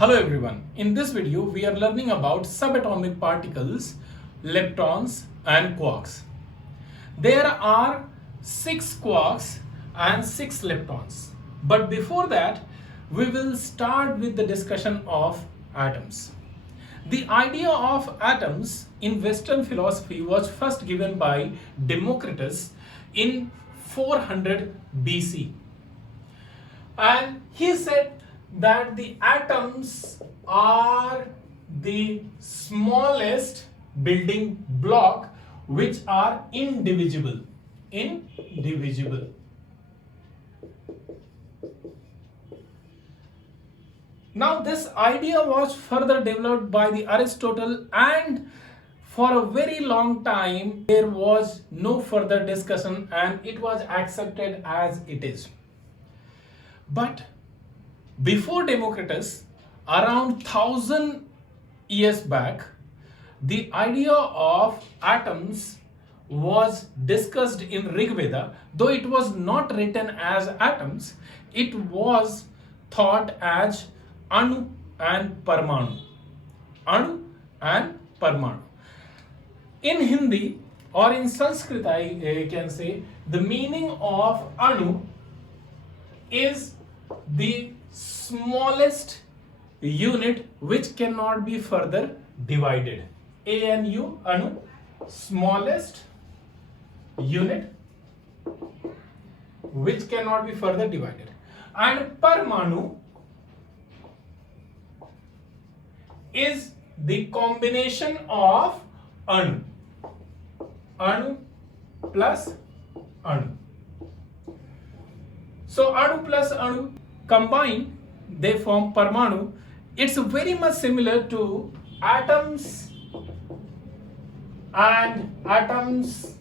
Hello everyone. In this video we are learning about subatomic particles, leptons and quarks. There are 6 quarks and 6 leptons. But before that we will start with the discussion of atoms. The idea of atoms in Western philosophy was first given by Democritus in 400 BC. And he said that the atoms are the smallest building block which are indivisible. Now this idea was further developed by the Aristotle, and for a very long time there was no further discussion and it was accepted as it is. But before Democritus, around 1000 years back, the idea of atoms was discussed in Rig Veda. Though it was not written as atoms, it was thought as Anu and Parmanu. Anu and Parmanu. In Hindi or in Sanskrit, I can say the meaning of Anu is the smallest unit which cannot be further divided. ANU, Anu, smallest unit which cannot be further divided. And Parmanu is the combination of Anu. Anu plus Anu. So Anu plus Anu combined, they form Parmanu. It's very much similar to atoms, and atoms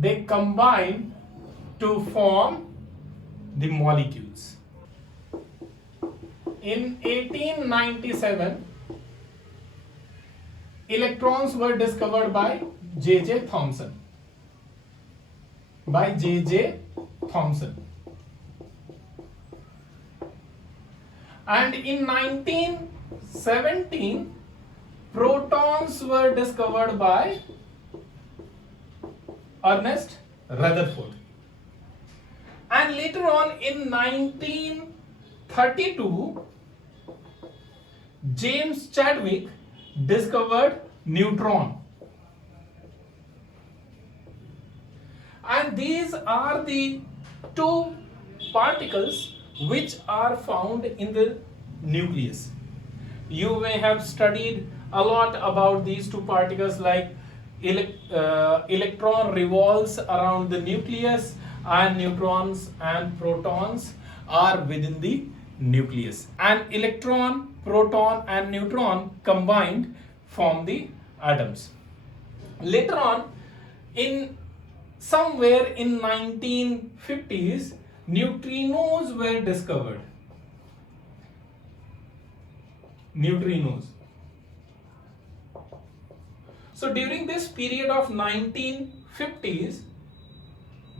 they combine to form the molecules. In 1897, electrons were discovered by JJ Thomson. And in 1917, protons were discovered by Ernest Rutherford. And later on in 1932, James Chadwick discovered neutron. And these are the two particles which are found in the nucleus. You may have studied a lot about these two particles, like electron revolves around the nucleus and neutrons and protons are within the nucleus. And electron, proton and neutron combined form the atoms. Later on, in somewhere in 1950s, neutrinos were discovered. Neutrinos. So during this period of 1950s,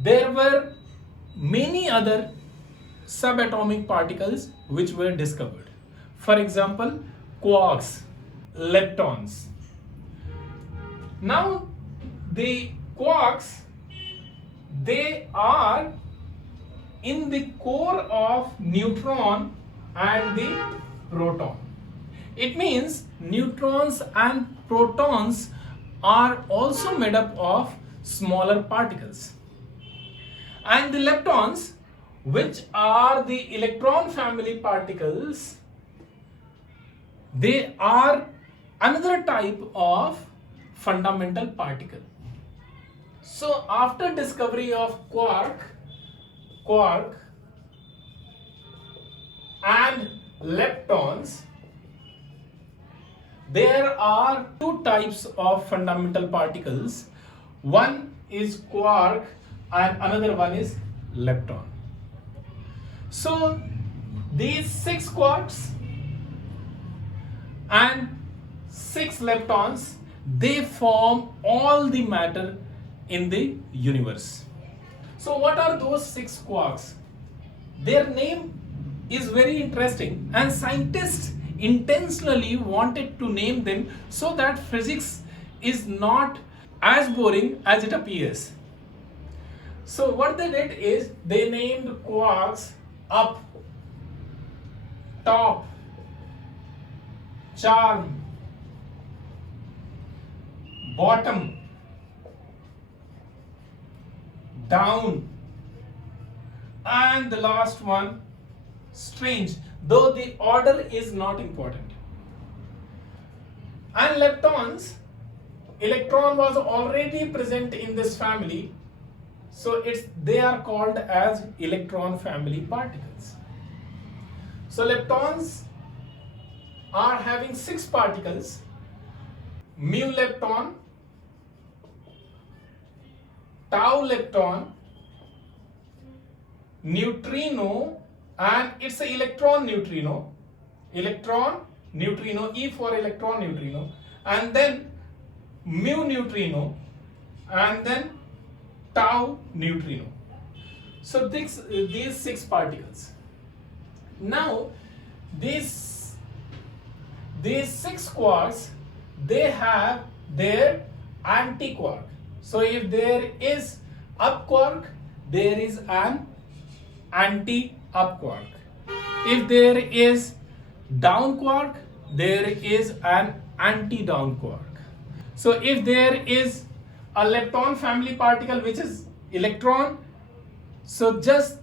there were many other subatomic particles which were discovered. For example, quarks, leptons. Now the quarks, they are in the core of neutron and the proton. It means neutrons and protons are also made up of smaller particles. And the leptons, which are the electron family particles, they are another type of fundamental particle. So after discovery of quark and leptons, there are two types of fundamental particles. One is quark and another one is lepton. So these 6 quarks and 6 leptons, they form all the matter in the universe. So what are those 6 quarks? Their name is very interesting, and scientists intentionally wanted to name them so that physics is not as boring as it appears. So what they did is they named quarks up, top, charm, bottom, down, and the last one, strange, though the order is not important. And leptons, electron was already present in this family, so they are called as electron family particles. So leptons are having 6 particles: mu lepton, tau lepton, neutrino, and it's an electron neutrino, E for electron neutrino, and then mu neutrino, and then tau neutrino. So these 6 particles. Now these 6 quarks, they have their anti-quark. So if there is up quark, there is an anti-up quark. If there is down quark, there is an anti-down quark. So if there is a lepton family particle which is electron, so just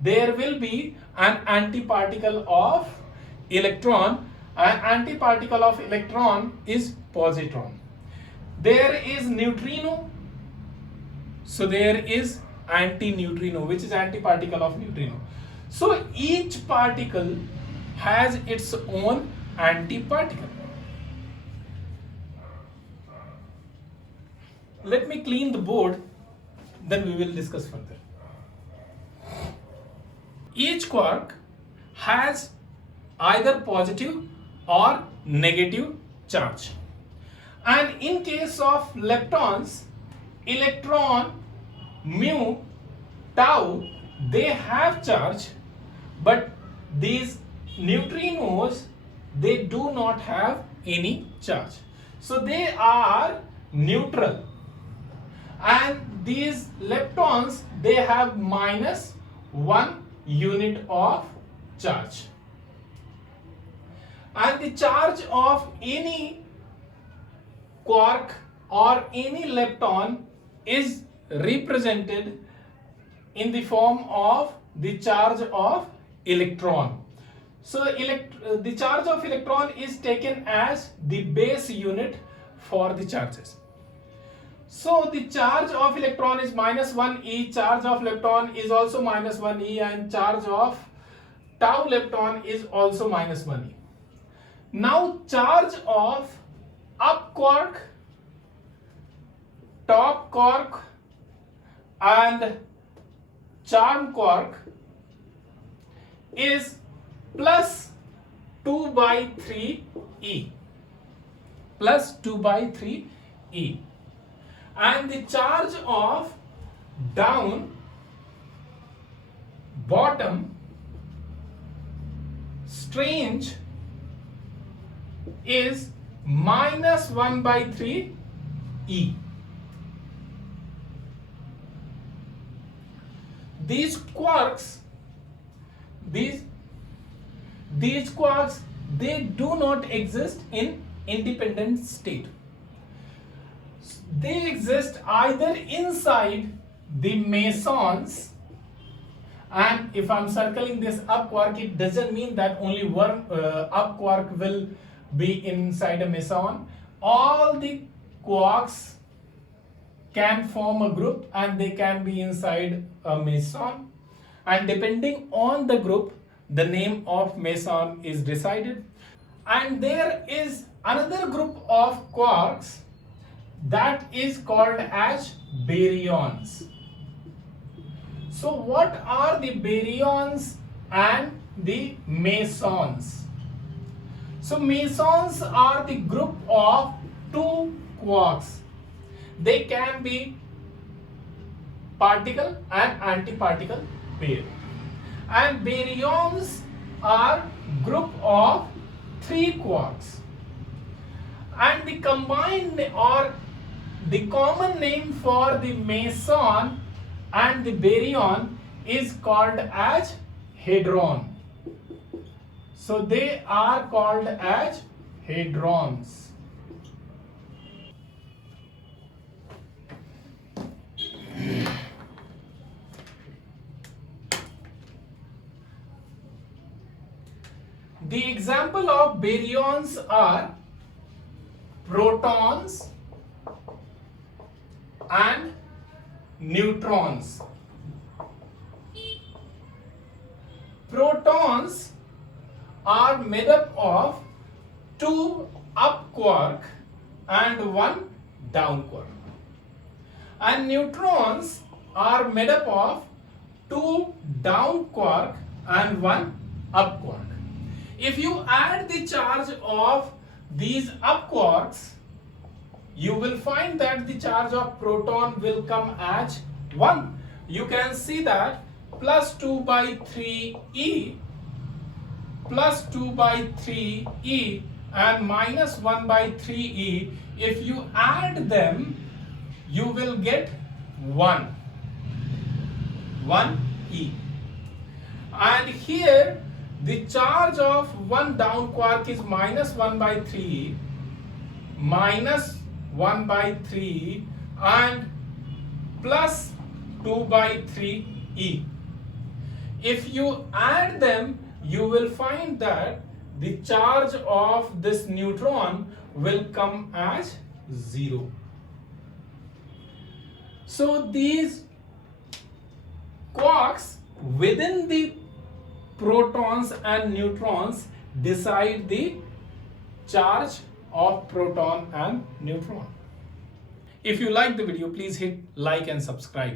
there will be an antiparticle of electron. An antiparticle of electron is positron. There is neutrino, so there is anti-neutrino, which is antiparticle of neutrino. So each particle has its own antiparticle. Let me clean the board, then we will discuss further. Each quark has either positive or negative charge. And in case of leptons, electron, mu, tau, they have charge, but these neutrinos, they do not have any charge. So they are neutral. And these leptons, they have -1 unit of charge. And the charge of any quark or any lepton is represented in the form of the charge of electron. So the charge of electron is taken as the base unit for the charges. So the charge of electron is -1e, charge of lepton is also -1e, and charge of tau lepton is also -1e. Now charge of up quark, top quark, and charm quark is +2/3e, +2/3e. And the charge of down, bottom, strange is -1/3e. These quarks, they do not exist in independent state. They exist either inside the mesons, and if I'm circling this up quark, it doesn't mean that only one up quark will be inside a meson. All the quarks can form a group and they can be inside a meson, and depending on the group, the name of meson is decided. And there is another group of quarks that is called as baryons. So what are the baryons and the mesons? So mesons are the group of 2 quarks. They can be particle and antiparticle pair. And baryons are group of 3 quarks, and the combined or the common name for the meson and the baryon is called as hadron. So they are called as hadrons. The example of baryons are protons and neutrons. Protons are made up of 2 up quark and 1 down quark, and neutrons are made up of 2 down quark and 1 up quark. If you add the charge of these up quarks, you will find that the charge of proton will come as 1. You can see that plus 2 by 3e, plus 2 by 3e and minus 1 by 3e. If you add them, you will get 1, 1e. And here the charge of 1 down quark is minus 1 by 3e, minus 1 by 3 and plus 2 by 3e. If you add them, you will find that the charge of this neutron will come as 0. So these quarks within the protons and neutrons decide the charge of proton and neutron. If you like the video, please hit like and subscribe.